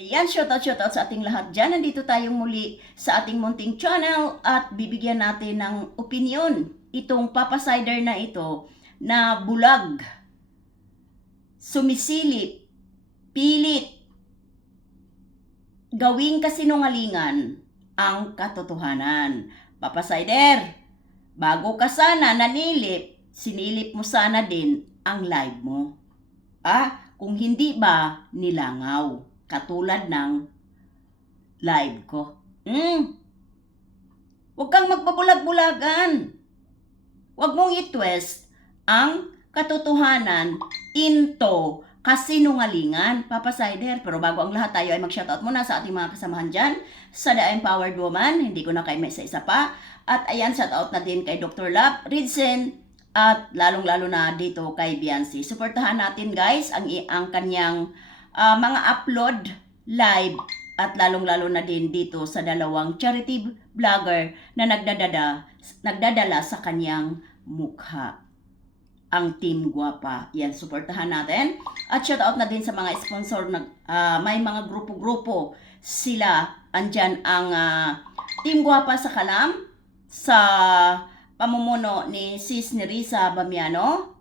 Ayan, shoutout sa ating lahat dyan. Nandito tayong muli sa ating munting channel at bibigyan natin ng opinion itong papasider na ito na bulag, sumisilip, pilit, gawing kasinungalingan ang katotohanan. Papasider, bago ka sana nanilip, sinilip mo sana din ang live mo. Kung hindi ba nilangaw? Katulad ng live ko. Huwag kang magpabulag-bulagan. Huwag mong i-twist ang katotohanan into kasinungalingan, papasider. Pero bago ang lahat, tayo ay mag-shoutout muna sa ating mga kasamahan dyan sa The Empowered Woman. Hindi ko na kayo may isa pa. At ayan, shoutout na din kay Dr. Lab Ridsen at lalong-lalo na dito kay Biancy. Suportahan natin guys ang kanyang mga upload live at lalong-lalo na din dito sa dalawang charity vlogger na nagdadala sa kanyang mukha. Ang Team Guapa. Yan, suportahan natin. At shoutout na din sa mga sponsor na may mga grupo-grupo sila. Andyan ang Team Guapa sa Kalam sa pamumuno ni Sis Nerissa Bamiano.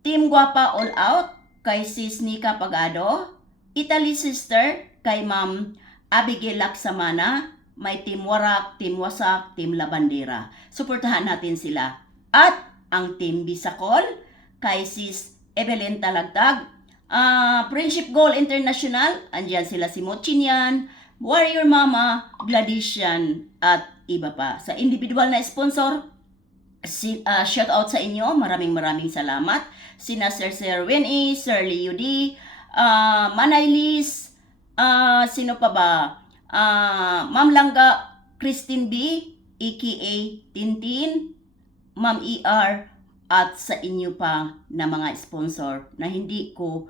Team Guapa All Out kay Sis Nika Pagado, Italy Sister kay Ma'am Abigail Laksamana, may Team Warak, Team Wasak, Team Labandera. Suportahan natin sila. At ang Team Bisacol kay Sis Evelyn Talagtag, Friendship Goal International, andyan sila si Mochinian, Warrior Mama, Gladisian, at iba pa. Sa individual na sponsor, shout out sa inyo, maraming salamat. Sina Sir Winnie, Sir Leo D, Manay Liz, sino pa ba? Ma'am Langga Christine B, aka Tintin, Ma'am ER, at sa inyo pa na mga sponsor na hindi ko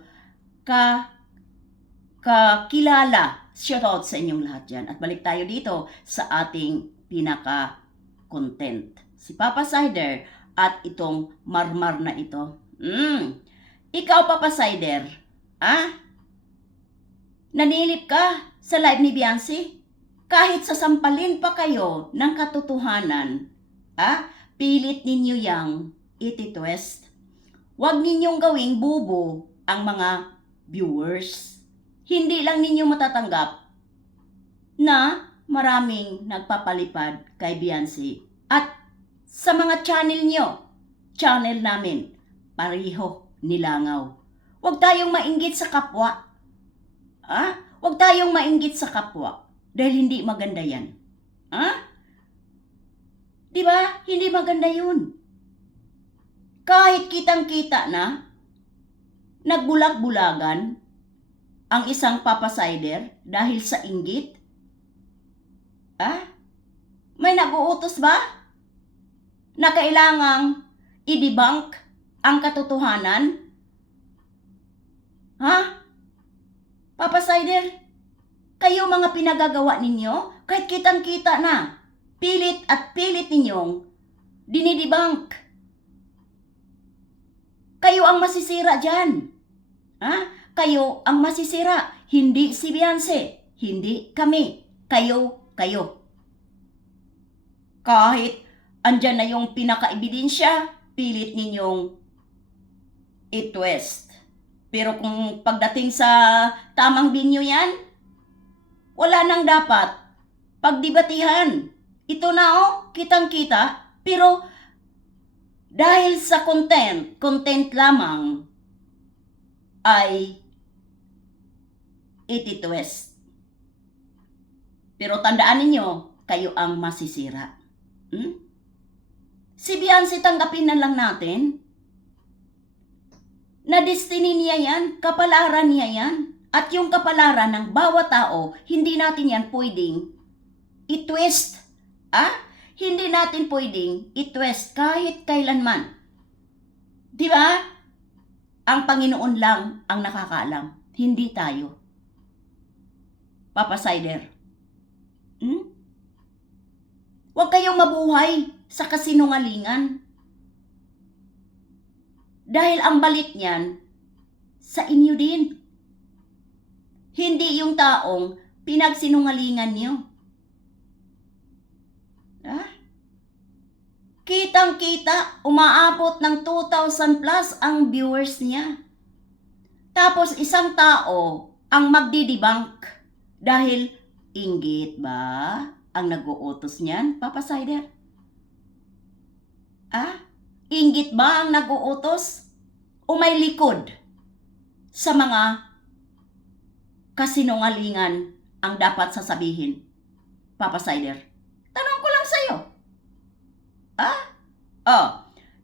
kakilala. Shout out sa inyong lahat dyan. At balik tayo dito sa ating pinaka-content. Si Papasider at itong marmar na ito. Ikaw, Papasider, nanilip ka sa live ni Biancy? Kahit sasampalin pa kayo ng katotohanan, pilit ninyo yang iti-twist. Huwag ninyong gawing bubo ang mga viewers. Hindi lang ninyo matatanggap na maraming nagpapalipad kay Biancy. At sa mga channel namin, pareho nilangaw. Huwag tayong mainggit sa kapwa. Huwag tayong mainggit sa kapwa. Dahil hindi maganda yan. Diba? Hindi maganda yun. Kahit kitang-kita na, nagbulag-bulagan ang isang papasider dahil sa inggit. May nag-uutos ba na kailangang i-debunk ang katotohanan? Papasider, kayo mga pinagagawa ninyo, kahit kitang-kita na, pilit at pilit ninyong dinidebunk. Kayo ang masisira dyan. Kayo ang masisira. Hindi si Biancy. Hindi kami. Kayo. Kahit andyan na yung pinaka-ebidensya, pilit ninyong i-twist. Pero kung pagdating sa tamang binyo yan, wala nang dapat pagdebatihan. Ito na kitang-kita, pero dahil sa content lamang ay iti-twist. Pero tandaan ninyo, kayo ang masisira. Si Biancy, tanggapin na lang natin na destiny niya yan, kapalaran niya yan. At yung kapalaran ng bawat tao, hindi natin yan pwedeng i-twist. Hindi natin pwedeng i-twist kahit kailanman. Diba? Ang Panginoon lang ang nakakaalam. Hindi tayo. Papasider. Huwag kayong mabuhay sa kasinungalingan. Dahil ang balik niyan sa inyo din. Hindi yung taong pinagsinungalingan niyo. Kitang-kita, umaabot ng 2,000 plus ang viewers niya. Tapos isang tao ang magdidebunk dahil inggit ba ang nag-uutos niyan, Papa Sider? Inggit ba ang nag-uutos? O may likod sa mga kasinungalingan ang dapat sasabihin, Papa Sider? Tanong ko lang sa'yo.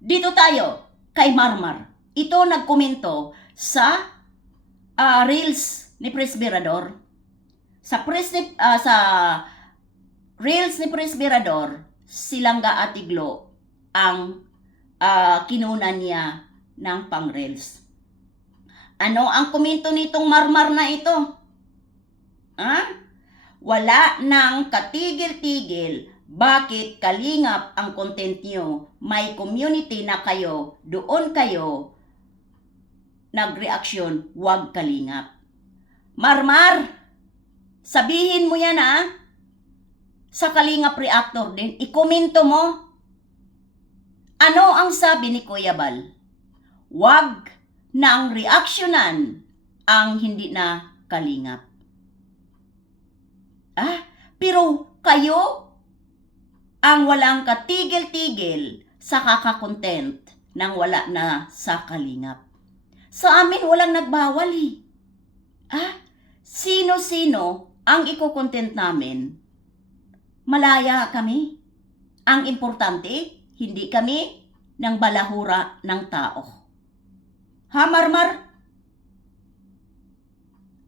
Dito tayo kay Marmar. Ito nagkomento sa Reels ni Presbyrador. Sa Reels ni Presbyrador, Silangga Atiglo ang kinunan niya ng pang-Reels. Ano ang komento nitong Marmar na ito? Wala nang katigil-tigil. Bakit kalingap ang content nyo? May community na kayo. Doon kayo nagreaksyon. Huwag kalingap. Marmar, sabihin mo yan sa Kalingap Reactor din. Ikomento mo. Ano ang sabi ni Kuya Bal? Huwag nang reaksyonan ang hindi na kalingap. Pero kayo ang walang katigil-tigil sa kakakontent nang wala na sa kalingap. Sa amin walang nagbawal Sino-sino ang iko-content namin? Malaya kami. Ang importante, hindi kami ng balahura ng tao. Marmar?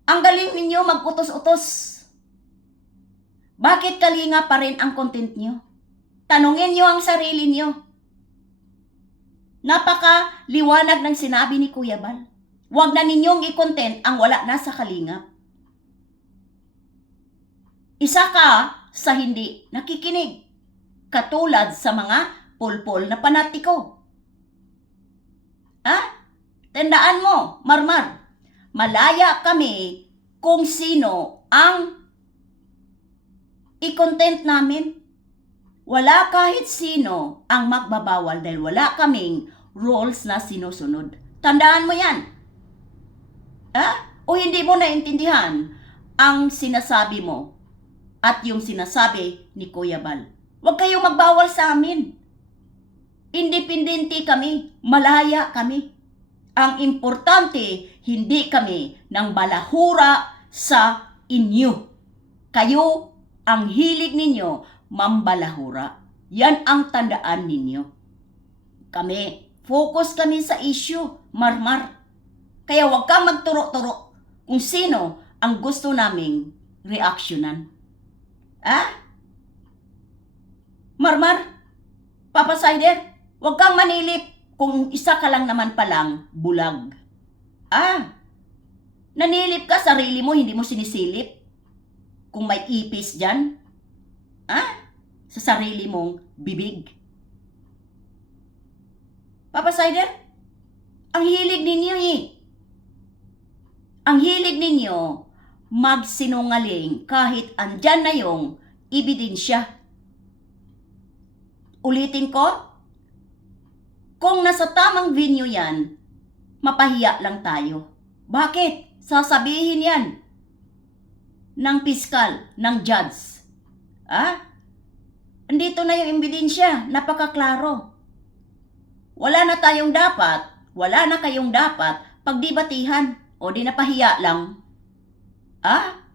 Ang galing ninyo mag-utos-utos. Bakit kalinga pa rin ang content nyo? Tanungin nyo ang sarili nyo. Napaka-liwanag ng sinabi ni Kuya Bal. Huwag na ninyong i-content ang wala na sa kalingap. Isa ka sa hindi nakikinig. Katulad sa mga pulpol na panatiko. Tandaan mo, Marmar, malaya kami kung sino ang i-content namin. Wala kahit sino ang magbabawal dahil wala kaming rules na sinusunod. Tandaan mo yan. O hindi mo naintindihan ang sinasabi mo at yung sinasabi ni Kuya Bal. Huwag kayong magbawal sa amin. Independente kami, malaya kami. Ang importante, hindi kami ng balahura sa inyo. Kayo, ang hilig ninyo, mambalahura. Yan ang tandaan ninyo. Focus kami sa issue, Marmar. Kaya huwag kang magturo-turo kung sino ang gusto naming reaksyonan. Marmar, Papa Sider, huwag kang manilip kung isa ka lang naman palang bulag. Nanilip ka, sarili mo, hindi mo sinisilip. Kung may ipis dyan, sa sarili mong bibig. Papa Sider, ang hilig ninyo Ang hilig ninyo magsinungaling kahit andyan na yung ebidensya. Ulitin ko, kung nasa tamang venue yan, mapahiya lang tayo. Bakit? Sasabihin yan ng piskal, ng judge. Andito na yung ebidensya, napakaklaro. Wala na kayong dapat pagdibatihan o di napahiya lang.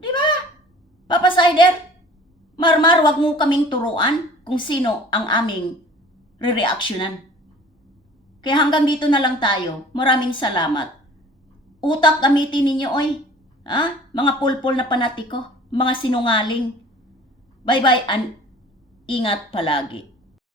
Di ba? Papa Sider, Marmar, wag mo kaming turuan kung sino ang aming re-reaksyonan. Kaya hanggang dito na lang tayo. Maraming salamat. Utak gamitin ninyo, oy. Mga pulpol na panatiko, mga sinungaling. Bye-bye and ingat palagi.